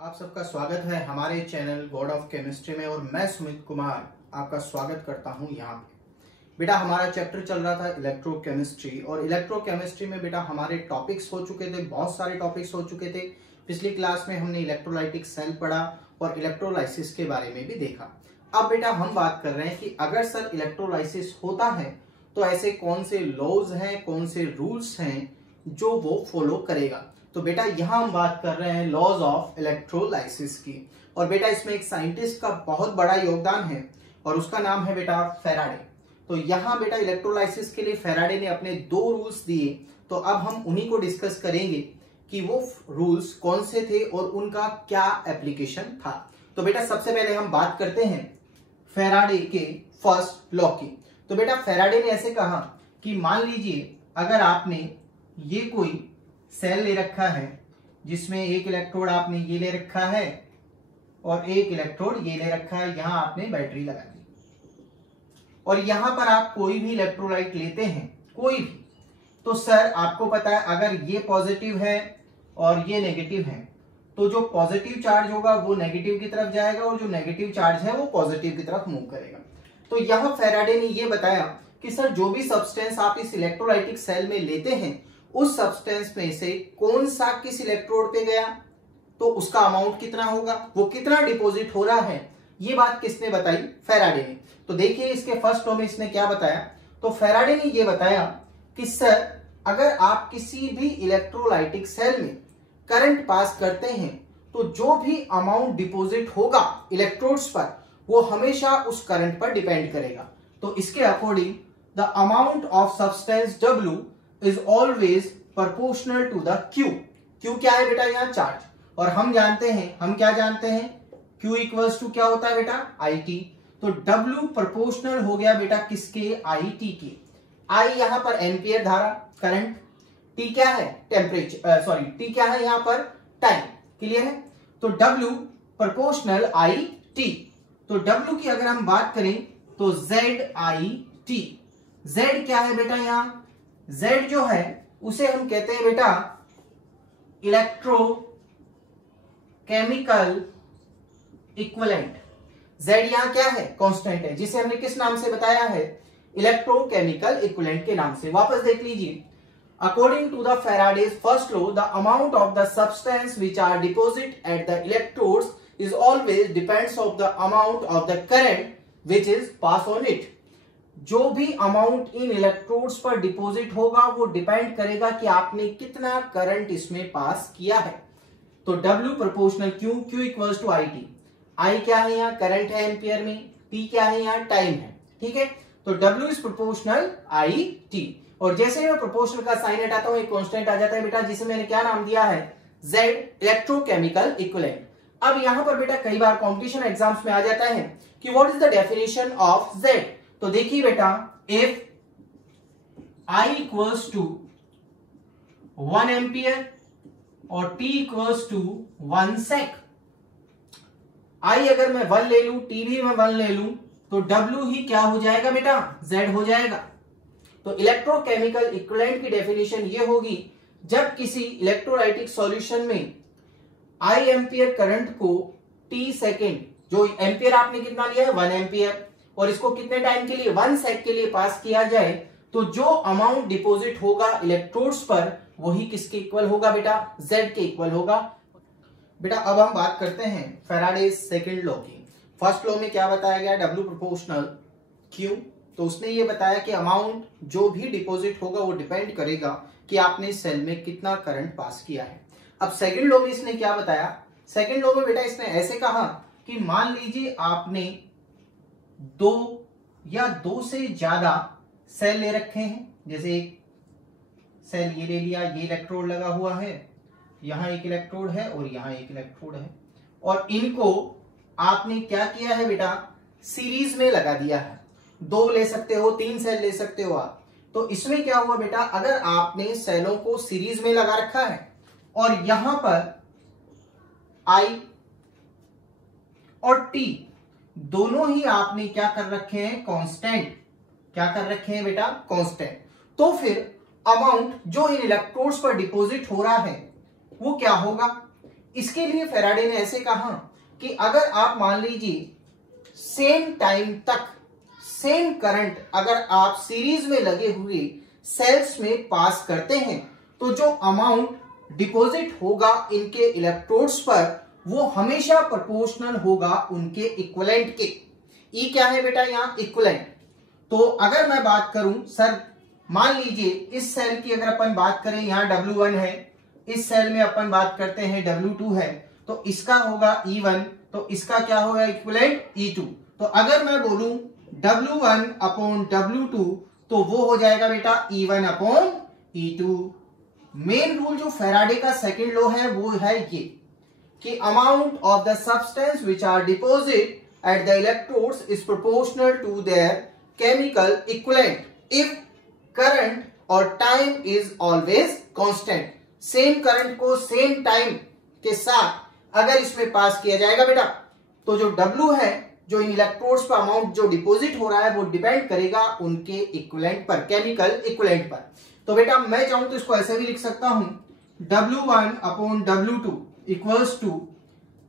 आप सबका स्वागत है हमारे चैनल गॉड ऑफ केमिस्ट्री में और मैं सुमित कुमार आपका स्वागत करता हूं यहाँ पे। बेटा हमारा चैप्टर चल रहा था इलेक्ट्रोकेमिस्ट्री और इलेक्ट्रोकेमिस्ट्री में बेटा हमारे टॉपिक्स हो चुके थे, बहुत सारे टॉपिक्स हो चुके थे। पिछली क्लास में हमने इलेक्ट्रोलाइटिक सेल पढ़ा और इलेक्ट्रोलाइसिस के बारे में भी देखा। अब बेटा हम बात कर रहे हैं कि अगर सर इलेक्ट्रोलाइसिस होता है तो ऐसे कौन से लॉज हैं, कौन से रूल्स हैं जो वो फॉलो करेगा। तो बेटा यहाँ हम बात कर रहे हैं लॉज ऑफ इलेक्ट्रोलाइसिस की। और बेटा इसमें एक साइंटिस्ट का बहुत बड़ा योगदान है और उसका नाम है बेटा फैराडे। तो यहाँ बेटा इलेक्ट्रोलाइसिस के लिए फैराडे ने अपने 2 रूल्स दिए, तो अब हम उन्हीं को डिस्कस करेंगे कि वो रूल्स कौन से थे और उनका क्या एप्लीकेशन था। तो बेटा सबसे पहले हम बात करते हैं फैराडे के फर्स्ट लॉ की। तो बेटा फैराडे ने ऐसे कहा कि मान लीजिए अगर आपने ये कोई सेल ले रखा है जिसमें एक इलेक्ट्रोड आपने ये ले रखा है और एक इलेक्ट्रोड ये ले रखा है, यहां आपने बैटरी लगा दी और यहां पर आप कोई भी इलेक्ट्रोलाइट लेते हैं, कोई भी, तो सर आपको पता है अगर ये पॉजिटिव है और ये नेगेटिव है तो जो पॉजिटिव चार्ज होगा वो नेगेटिव की तरफ जाएगा और जो नेगेटिव चार्ज है वो पॉजिटिव की तरफ मूव करेगा। तो यहां फैराडे ने ये बताया कि सर जो भी सब्सटेंस आप इस इलेक्ट्रोलाइटिक सेल में लेते हैं उस सब्सटेंस में से कौन सा किस इलेक्ट्रोड पे गया तो उसका अमाउंट कितना होगा, वो कितना डिपॉजिट हो रहा है, ये बात किसने बताई? फैराडे ने। तो देखिए इसके फर्स्ट लॉ में इसने क्या बताया। तो फैराडे ने ये बताया कि सर अगर आप किसी भी इलेक्ट्रोलाइटिक सेल में करंट पास करते हैं तो जो भी अमाउंट डिपॉजिट होगा इलेक्ट्रोड्स पर वो हमेशा उस करंट पर डिपेंड करेगा। तो इसके according the amount of substance W is always proportional to the Q। Q क्या है बेटा? यहाँ चार्ज। और हम जानते हैं, हम क्या जानते हैं? Q इक्वल्स टू क्या होता है बेटा? IT। तो W प्रोपोर्शनल हो गया बेटा किसके? IT के। I यहाँ पर एम्पियर धारा करंट, T क्या है? टेम्परेचर, T क्या है यहाँ पर? टाइम। क्लियर है? तो W प्रोपोर्शनल IT। तो W की अगर हम बात करें तो ZIT। Z क्या है बेटा? यहाँ Z जो है उसे हम कहते हैं बेटा इलेक्ट्रोकेमिकल इक्विवेलेंट। Z यहां क्या है? कांस्टेंट है, जिसे हमने किस नाम से बताया है? इलेक्ट्रोकेमिकल इक्विवेलेंट के नाम से। वापस देख लीजिए, according to the Faraday's first law the amount of the substance which are deposit at the electrodes is always depends of the amount of the current which is pass on it. जो भी amount इन electrodes पर deposit होगा वो depend करेगा कि आपने कितना करंट इसमें पास किया है। तो W proportional Q equals to IT। I क्या है? यहाँ करंट है एम्पियर में, T क्या है? यहाँ टाइम है। ठीक है, तो W इज प्रोपोर्शनल IT। और जैसे मैं प्रोपोर्शनल का साइन हटाता हूं एक कांस्टेंट आ जाता है बेटा, जिसे मैंने क्या नाम दिया है? Z electrochemical equivalent. अब यहां पर बेटा कई बार कॉम्पिटिशन एग्जाम्स में आ जाता है कि what is the definition of Z। तो देखिए बेटा, if I equals to 1 ampere और T equals to 1 sec, I अगर मैं 1 ले लूं, T भी मैं 1 ले लूं, तो W ही क्या हो जाएगा बेटा? Z हो जाएगा। तो इलेक्ट्रोकेमिकल इक्विवेलेंट की डेफिनेशन ये होगी, जब किसी इलेक्ट्रोलाइटिक सॉल्यूशन में I एम्पियर करंट को T सेकेंड, जो एम्पियर आपने कितना लिया है? 1 एम्पियर, और इसको कितने टाइम के लिए? 1 सेक के लिए पास किया जाए, तो जो अमाउंट डिपॉजिट होगा इलेक्ट्रोड्स पर वही किसके इक्वल होगा बेटा? Z के इक्वल होगा। बेटा अब हम बात करते हैं फैराडेज सेकंड लॉ की। फर्स्ट लॉ में क्या बताया गया? W proportional Q। तो उसने ये बताया कि अमाउंट जो भी डिपॉजिट होगा वो डिपेंड करेगा कि आपने सेल में कितना करंट पास किया है। अब सेकंड लॉ में इसने क्या बताया? सेकंड लॉ में बेटा इसने ऐसे कहा कि मान लीजिए आपने 2 या 2 से ज्यादा सेल ले रखे हैं। जैसे एक सेल ये ले लिया, ये इलेक्ट्रोड लगा हुआ है, यहां एक इलेक्ट्रोड है और यहां एक इलेक्ट्रोड है, और इनको आपने क्या किया है बेटा? सीरीज में लगा दिया है। 2 ले सकते हो, 3 सेल ले सकते हो आप। तो इसमें क्या हुआ बेटा? अगर आपने सेलों को सीरीज में लगा रखा है और यहां पर I और T दोनों ही आपने क्या कर रखे हैं? कांस्टेंट। क्या कर रखे हैं बेटा? कांस्टेंट। तो फिर अमाउंट जो इन इलेक्ट्रोड्स पर डिपॉजिट हो रहा है वो क्या होगा? इसके लिए फैराडे ने ऐसे कहा कि अगर आप मान लीजिए सेम टाइम तक सेम करंट अगर आप सीरीज में लगे हुए सेल्स में पास करते हैं तो जो अमाउंट डिपॉजिट होगा इनके इलेक्ट्रोड्स पर वो हमेशा प्रोपोर्शनल होगा उनके इक्विवेलेंट के। ई क्या है बेटा यहाँ? इक्विवेलेंट। तो अगर मैं बात करूं सर, मान लीजिए इस सेल की अगर अपन बात करें, यहाँ W1 है, इस सेल में अपन बात करते हैं W2 है, तो इसका होगा E1, तो इसका क्या होगा इक्विवेलेंट? E2। तो अगर मैं बोलूं W1 अपॉन W2 तो वो हो जाएगा बेटा E1 upon E2। Main rule जो फैराडे का सेकंड लॉ है वो है ये कि amount of the substance which are deposit at the electrodes is proportional to their chemical equivalent if current और time is always constant. Same current को same time के साथ अगर इसमें पास किया जाएगा बेटा तो जो W है, जो इन इलेक्ट्रोड्स पर अमाउंट जो डिपॉजिट हो रहा है वो डिपेंड करेगा उनके इक्विवेलेंट पर, केमिकल इक्विवेलेंट पर। तो बेटा मैं चाहूं तो इसको ऐसे भी लिख सकता हूं W1 upon W2 equals to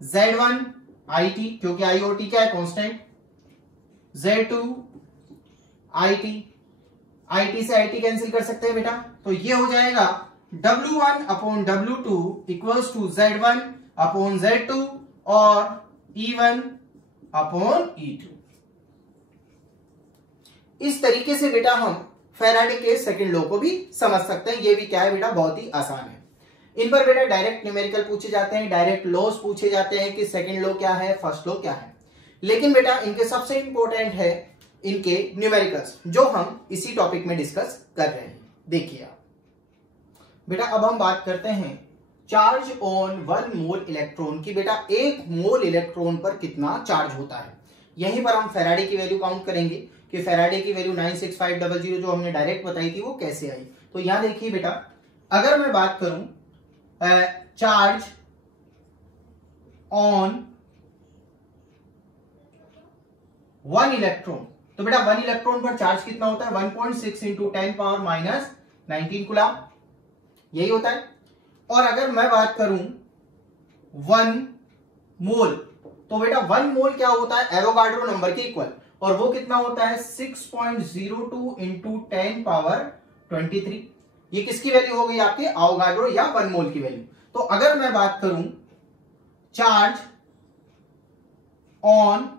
Z1 IT, क्योंकि I और T क्या है? कांस्टेंट। Z2 IT से IT कैंसिल कर सकते हैं बेटा, तो ये हो जाएगा W1 upon W2 equals to Z1 upon Z2 और E1 अपॉन E2। इस तरीके से बेटा हम फैराडे के सेकंड लॉ को भी समझ सकते हैं। ये भी क्या है बेटा? बहुत ही आसान है। इन पर बेटा डायरेक्ट न्यूमेरिकल पूछे जाते हैं, डायरेक्ट लॉज पूछे जाते हैं कि सेकंड लॉ क्या है, फर्स्ट लॉ क्या है। लेकिन बेटा इनके सबसे इंपॉर्टेंट है इनके न्यूमेरिकल्स, जो हम इसी टॉपिक में डिस्कस कर रहे हैं। देखिए आप बेटा, अब हम बात करते हैं चार्ज ऑन 1 मोल इलेक्ट्रॉन की। बेटा 1 मोल इलेक्ट्रॉन पर कितना चार्ज होता है, यहीं पर हम फैराडे की वैल्यू काउंट करेंगे कि फैराडे की वैल्यू 96500 जो हमने डायरेक्ट बताई थी वो कैसे आई। तो यहां देखिए बेटा, अगर मैं बात करूं चार्ज ऑन 1 इलेक्ट्रॉन, तो बेटा 1 इलेक्ट्रॉन पर चार्ज कितना होता है? 1.6 इंटू 10 पावर माइनस 19 कूलम, यही होता है। और अगर मैं बात करूं 1 मोल, तो बेटा 1 मोल क्या होता है? एवोगाड्रो नंबर के इक्वल, और वो कितना होता है? 6.02 इंटू 10 पावर 23। ये किसकी वैल्यू हो गई? आपके एवोगाड्रो या 1 मोल की वैल्यू। तो अगर मैं बात करूं charge on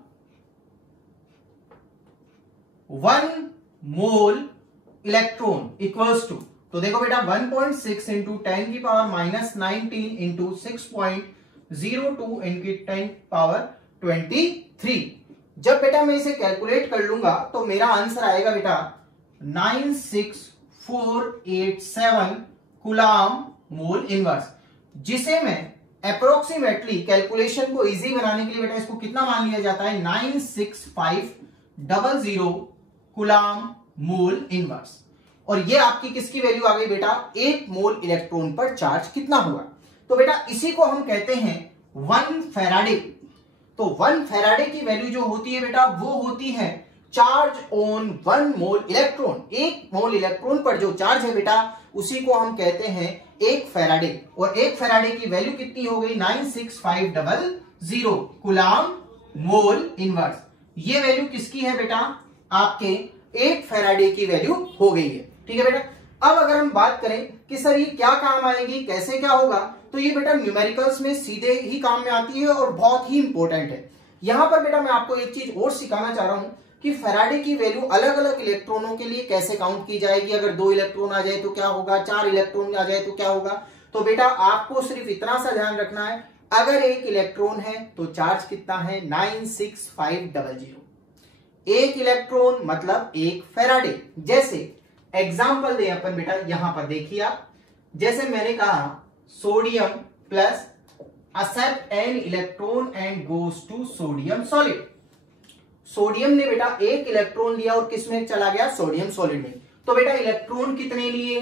1 mole electron equals to, तो देखो बेटा 1.6 इंटू 10 की power minus 19 into 6.02 into 10 power 23। जब बेटा मैं इसे कैलकुलेट कर लूंगा तो मेरा आंसर आएगा बेटा 96487 कूलम मोल इनवर्स, जिसे मैं अप्रोक्सीमेटली कैलकुलेशन को इजी बनाने के लिए बेटा इसको कितना मान लिया जाता है? 96500 कूलम मोल इनवर्स। और ये आपकी किसकी वैल्यू आ गई बेटा? 1 मोल इलेक्ट्रॉन पर चार्ज कितना हुआ। तो बेटा इसी को हम कहते हैं 1 फैराडे। तो 1 फैराडे की वैल्यू जो होती है बेटा वो होती है charge on 1 mole electron. 1 mole electron पर जो चार्ज है बेटा उसी को हम कहते हैं 1 फैराडे। और 1 फैराडे की वैल्यू कितनी हो गई? 96500 कूलम मोल इनवर्स। ये वैल्यू किसकी है बेटा? आपके 1 फैराडे की वैल्यू हो गई है। ठीक है बेटा। अब अगर हम बात करें कि सर ये क्या काम आएगी, कैसे क्या होगा, तो ये बेटा न्यूमेरिकल्स में सीधे ही काम में आती है और बहुत ही इंपॉर्टेंट है। यहां पर बेटा मैं आपको एक चीज और सिखाना चाह रहा हूं कि फैराडे की वैल्यू अलग अलग इलेक्ट्रॉनों के लिए कैसे काउंट की जाएगी। अगर 2 इलेक्ट्रॉन आ जाए तो क्या होगा, 4 इलेक्ट्रॉन आ जाए तो क्या होगा। तो बेटा आपको सिर्फ इतना सा ध्यान रखना है, अगर 1 इलेक्ट्रॉन है तो चार्ज कितना है? 96500। 1 इलेक्ट्रॉन मतलब 1 फैराडे। जैसे एग्जाम्पल दे अपन बेटा, यहां पर देखिए आप, जैसे मैंने कहा sodium plus accept an electron and goes to sodium solid. Sodium ने बेटा 1 इलेक्ट्रॉन लिया और किस में चला गया? सोडियम सॉलिड में। तो बेटा इलेक्ट्रॉन कितने लिए?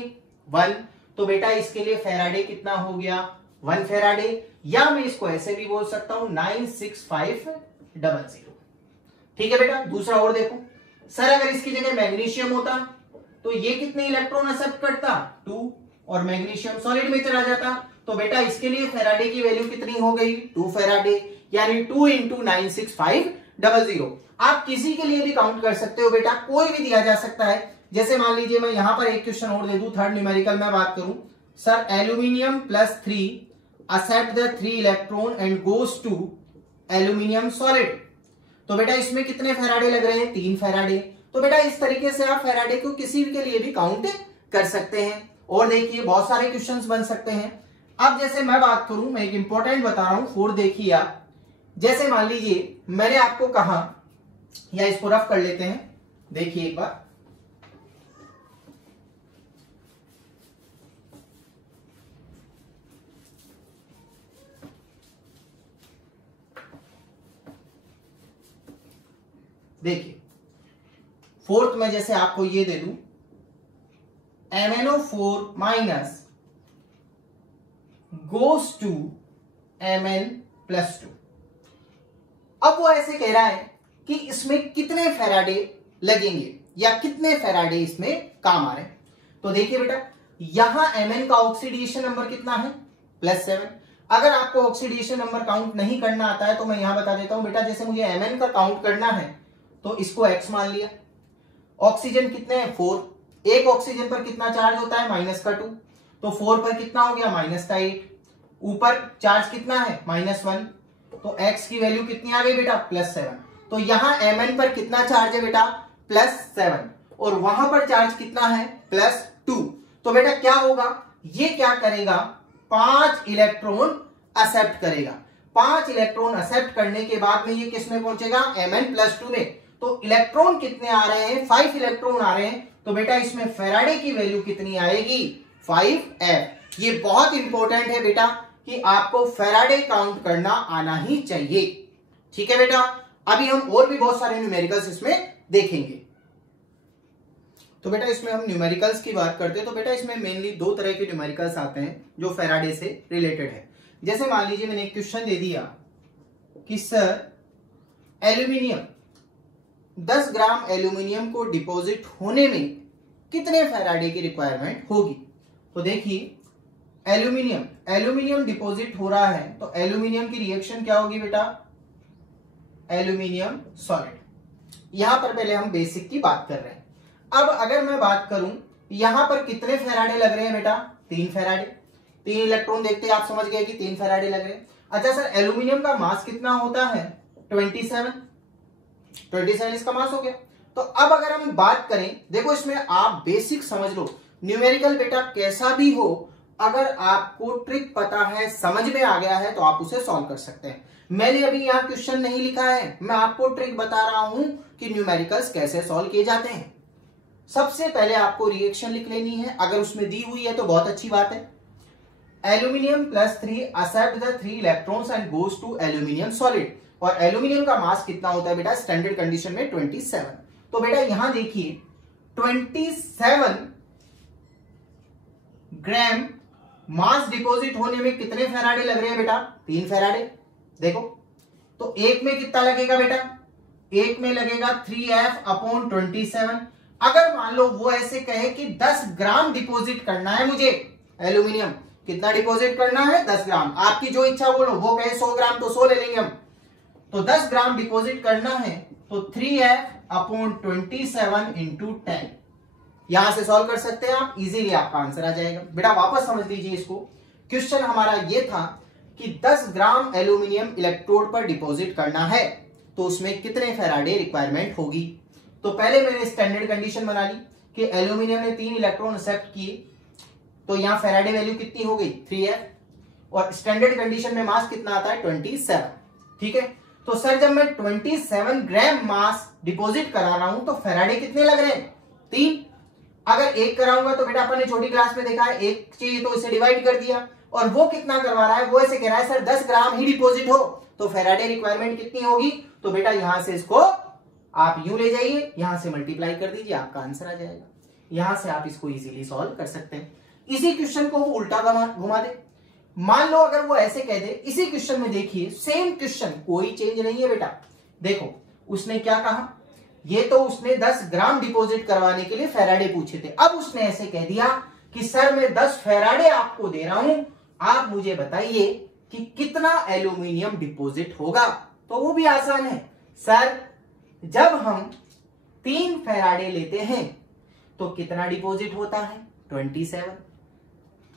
1। तो बेटा इसके लिए फैराडे कितना हो गया? 1 फैराडे, या मैं इसको ऐसे भी बोल सकता हूं 96500। ठीक है बेटा। दूसरा और देखो, सर अगर इसकी जगह मैग्नीशियम होता तो ये कितने इलेक्ट्रॉन एक्सेप्ट करता? 2, और मैग्नीशियम सॉलिड में चला जाता तो बेटा इसके लिए फेराडे की वैल्यू कितनी हो गई 2 फेराडे, यानी 2 × 96500। आप किसी के लिए भी काउंट कर सकते हो बेटा, कोई भी दिया जा सकता है। जैसे मान लीजिए मैं यहां पर एक क्वेश्चन और दे दूं, थर्ड न्यूमेरिकल में बात करूं, sir aluminium +3 accept the 3 electron and goes to aluminium solid. तो बेटा इसमें कितने फेराडे लग रहे हैं 3 फेराडे। तो बेटा इस तरीके से आप फेराडे को किसी के लिए भी काउंट कर सकते हैं। और देखिए बहुत सारे क्वेश्चंस बन सकते हैं। अब जैसे मैं बात करूं, मैं एक इंपॉर्टेंट बता रहा हूं, 4 देखिए आप। जैसे मान लीजिए मैंने आपको कहा, या इसको रफ कर लेते हैं, देखिए एक बार, देखिए 4th में जैसे आपको ये दे दूं MnO4- goes to Mn+2। अब वो ऐसे कह रहा है कि इसमें कितने फेराडे लगेंगे या कितने फेराडे इसमें काम आ रहे हैं। तो देखिए बेटा यहां Mn का ऑक्सीडेशन नंबर कितना है +7। अगर आपको ऑक्सीडेशन नंबर काउंट नहीं करना आता है तो मैं यहां बता देता हूं बेटा, जैसे मुझे Mn का काउंट करना है तो इसको x मान लिया। ऑक्सीजन कितने हैं 4, एक ऑक्सीजन पर कितना चार्ज होता है -2, तो 4 पर कितना हो गया -8, ऊपर चार्ज कितना है -1, तो x की वैल्यू कितनी आ गई बेटा +7। तो यहां Mn पर कितना चार्ज है बेटा +7, और वहां पर चार्ज कितना है +2। तो बेटा क्या होगा, ये क्या करेगा 5 इलेक्ट्रॉन एक्सेप्ट करेगा। 5 इलेक्ट्रॉन एक्सेप्ट करने के बाद में ये किस में पहुंचेगा Mn+2 में। तो इलेक्ट्रॉन कितने आ रहे हैं 5 इलेक्ट्रॉन आ रहे हैं। तो बेटा इसमें फेराडे की वैल्यू कितनी आएगी 5F। ये बहुत इंपॉर्टेंट है बेटा कि आपको फेराडे काउंट करना आना ही चाहिए। ठीक है बेटा, अभी हम और भी बहुत सारे न्यूमेरिकल्स इसमें देखेंगे। तो बेटा इसमें हम न्यूमेरिकल्स की बात करते हैं तो बेटा इसमें मेनली 2 तरह के न्यूमेरिकल्स आते हैं जो फेराडे से रिलेटेड है। जैसे मान लीजिए मैंने एक क्वेश्चन दे दिया कि सर एल्यूमिनियम 10 ग्राम एल्यूमिनियम को डिपॉजिट होने में कितने फेराडे की रिक्वायरमेंट होगी। तो देखिए एल्यूमिनियम डिपॉजिट हो रहा है तो एल्यूमिनियम की रिएक्शन क्या होगी बेटा एल्यूमिनियम सॉलिड। यहां पर पहले हम बेसिक की बात कर रहे हैं। अब अगर मैं बात करूं यहां पर कितने फेराडे लग रहे हैं बेटा 3 फेराडे। 3 इलेक्ट्रॉन देखते आप समझ गए कि 3 फेराडे लग रहे हैं। अच्छा सर एल्यूमिनियम का मास कितना होता है 27 इसका मास हो गया। तो अब अगर हम बात करें, देखो इसमें आप बेसिक समझ लो, न्यूमेरिकल बेटा कैसा भी हो, अगर आपको ट्रिक पता है समझ में आ गया है तो आप उसे सॉल्व कर सकते हैं। मैंने अभी यहां क्वेश्चन नहीं लिखा है, मैं आपको ट्रिक बता रहा हूं कि न्यूमेरिकल्स कैसे सॉल्व किए जाते हैं। सबसे पहले आपको रिएक्शन लिख लेनी है, अगर उसमें दी हुई है तो बहुत अच्छी बात है। Aluminium +3 accept the 3 electrons and goes to aluminium solid. और एल्यूमिनियम का मास कितना होता है बेटा स्टैंडर्ड कंडीशन में 27। तो बेटा यहां देखिए 27 ग्राम मास डिपॉजिट होने में कितने फेराडे लग रहे हैं बेटा 3 फेराडे। देखो तो एक में कितना लगेगा बेटा, एक में लगेगा 3F/27। अगर मान लो वो ऐसे कहे कि 10 ग्राम डिपॉजिट करना है मुझे एल्यूमिनियम, कितना डिपॉजिट करना है 10 ग्राम, आपकी जो इच्छा बोलो, वो कहे 100 ग्राम तो 100 ले लेंगे हम। तो 10 ग्राम डिपॉजिट करना है तो 3F/27 × 10। यहां से सॉल्व कर सकते हैं आप, इजीली आपका आंसर आ जाएगा। बेटा वापस समझ लीजिए इसको, क्वेश्चन हमारा ये था कि 10 ग्राम एल्यूमिनियम इलेक्ट्रोड पर डिपॉजिट करना है तो उसमें कितने फेराडे रिक्वायरमेंट होगी। तो पहले मैंने स्टैंडर्ड कंडीशन बना ली कि एल्यूमिनियम ने 3 इलेक्ट्रॉन एक्सेप्ट किए, तो यहां फेराडे वैल्यू कितनी हो गई 3F, और स्टैंडर्ड कंडीशन में मास कितना आता है 27। ठीक है, तो सर जब मैं 27 ग्राम मास डिपॉजिट करा रहा हूं तो फेराडे कितने लग रहे हैं 3। अगर 1 कराऊंगा तो बेटा अपन ने छोटी क्लास में देखा है 1 चाहिए तो इसे डिवाइड कर दिया, और वो कितना करवा रहा है, वो ऐसे कह रहा है सर 10 ग्राम ही डिपॉजिट हो तो फेराडे रिक्वायरमेंट कितनी होगी। तो बेटा यहां से इसको आप यूं ले जाइए, यहां से मल्टीप्लाई कर दीजिए, आपका आंसर आ जाएगा। यहां से आप इसको इजीली सॉल्व कर सकते हैं। इसी क्वेश्चन को वो उल्टा घुमा दे, मान लो अगर वो ऐसे कह दे, इसी क्वेश्चन में देखिए सेम क्वेश्चन, कोई चेंज नहीं है बेटा। देखो उसने क्या कहा, ये तो उसने 10 ग्राम डिपॉजिट करवाने के लिए फेराडे पूछे थे, अब उसने ऐसे कह दिया कि सर मैं 10 फेराडे आपको दे रहा हूं आप मुझे बताइए कि कितना एल्यूमिनियम डिपॉजिट होगा। तो वो भी आसान है सर, जब हम 3 फैराडे लेते हैं तो कितना डिपॉजिट होता है 27।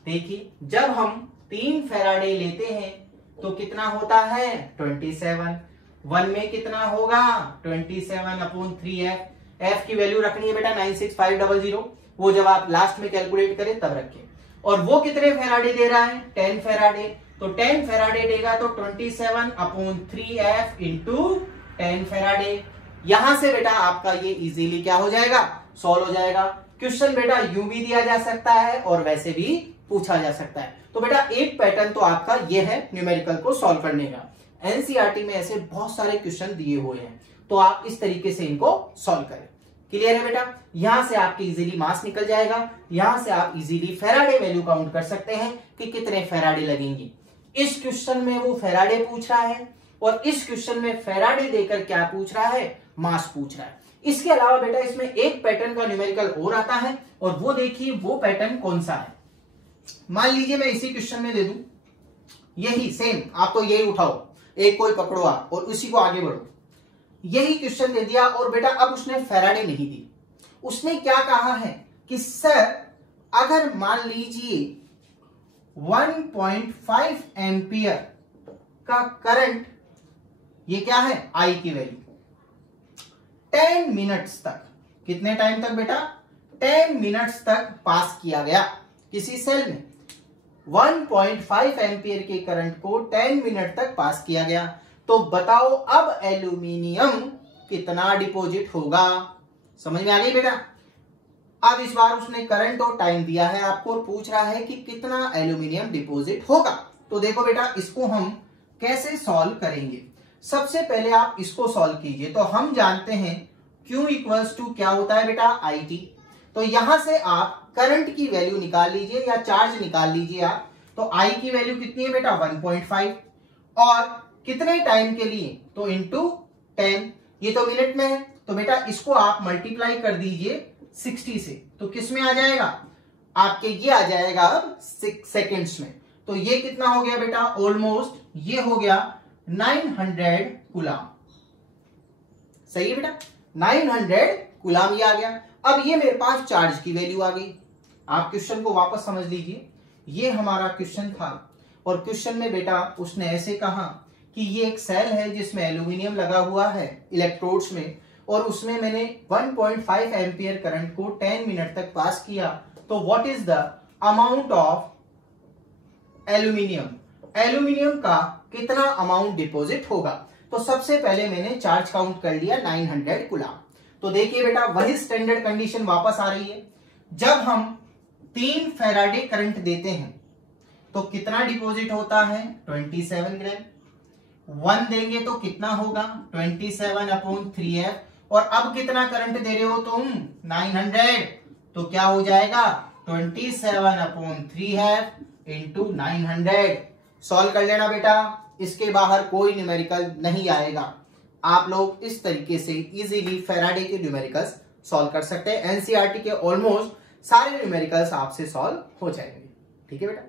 देखिए जब हम 3 फैराडे लेते हैं तो कितना होता है 27। 1 में कितना होगा 27/3f। f की वैल्यू रखनी है बेटा 96500, वो जब आप लास्ट में कैलकुलेट करें तब रखें। और वो कितने फैराडे दे रहा है 10 फैराडे, तो 10 फैराडे देगा तो 27/3f इंटू 10 फैराडे। यहां से बेटा आपका ये इजीली क्या हो जाएगा सॉल्व हो जाएगा। क्वेश्चन बेटा यूं भी दिया जा सकता है और वैसे भी पूछा जा सकता है। तो बेटा एक पैटर्न तो आपका ये है न्यूमेरिकल को सॉल्व करने का। एनसीईआरटी में ऐसे बहुत सारे क्वेश्चन दिए हुए हैं, तो आप इस तरीके से इनको सॉल्व करें। क्लियर है बेटा? यहां से आपके इजीली मास निकल जाएगा, यहां से आप इजीली फैराडे वैल्यू काउंट कर सकते हैं कि कितने फैराडे लगेंगे। इस क्वेश्चन में वो फैराडे पूछ रहा है और इस क्वेश्चन में फैराडे देकर क्या पूछ रहा है मास पूछ रहा है। इसके अलावा बेटा इसमें एक पैटर्न का न्यूमेरिकल और आता है, और वो देखिए वो पैटर्न कौन सा है। मान लीजिए मैं इसी क्वेश्चन में दे दूं यही सेम, आप तो यही उठाओ, एक कोई पकड़ो आप और उसी को आगे बढ़ो। यही क्वेश्चन दे दिया और बेटा अब उसने फैराडे नहीं दी, उसने क्या कहा है कि सर अगर मान लीजिए 1.5 एम्पियर का करंट, ये क्या है आई की वैल्यू, 10 मिनट्स तक, कितने टाइम तक बेटा 10 मिनट्स तक पास किया गया किसी सेल में, 1.5 एम्पियर के करंट को 10 मिनट तक पास किया गया, तो बताओ अब एल्यूमिनियम कितना डिपॉजिट होगा। समझ में आ गई बेटा? अब इस बार उसने करंट और टाइम दिया है आपको और पूछ रहा है कि कितना एल्यूमिनियम डिपॉजिट होगा। तो देखो बेटा इसको हम कैसे सॉल्व करेंगे। सबसे पहले आप इसको सॉल्व कीजिए। तो हम जानते हैं Q इक्वल्स टू क्या होता है बेटा IT। तो यहां से आप करंट की वैल्यू निकाल लीजिए या चार्ज निकाल लीजिए आप। तो I की वैल्यू कितनी है बेटा 1.5 और कितने टाइम के लिए, तो इंटू 10, ये तो मिनट में है, तो बेटा इसको आप मल्टीप्लाई कर दीजिए 60 से, तो किस में आ जाएगा आपके, ये आ जाएगा अब 6 सेकेंड्स में। तो ये कितना हो गया बेटा ऑलमोस्ट, ये हो गया 900 कूलाम। सही है बेटा 900 कूलाम ये आ गया। अब ये मेरे पास चार्ज की वैल्यू आ गई। आप क्वेश्चन को वापस समझ लीजिए, ये हमारा क्वेश्चन था और क्वेश्चन में बेटा उसने ऐसे कहा कि ये एक सेल है जिसमें एल्यूमिनियम लगा हुआ है इलेक्ट्रोड्स में, और उसमें मैंने 1.5 एम्पियर करंट को 10 मिनट तक पास किया। तो what is the amount of aluminium, aluminium का कितना अमाउंट डिपॉजिट होगा। तो सबसे पहले मैंने चार्ज काउंट कर लिया 900 कूलाम। तो देखिए बेटा वही स्टैंडर्ड कंडीशन वापस आ रही है। जब हम 3 फैराडे करंट देते हैं तो कितना डिपॉजिट होता है 27 ग्राम। 1 देंगे तो कितना होगा 27/3f, और अब कितना करंट दे रहे हो तुम 900, तो क्या हो जाएगा 27/3f इंटू 900। सॉल्व कर लेना बेटा, इसके बाहर कोई न्यूमेरिकल नहीं आएगा। आप लोग इस तरीके से इजीली फैराडे के न्यूमेरिकल्स सॉल्व कर सकते हैं। एनसीईआरटी के ऑलमोस्ट सारे न्यूमेरिकल्स आपसे सॉल्व हो जाएंगे। ठीक है बेटा।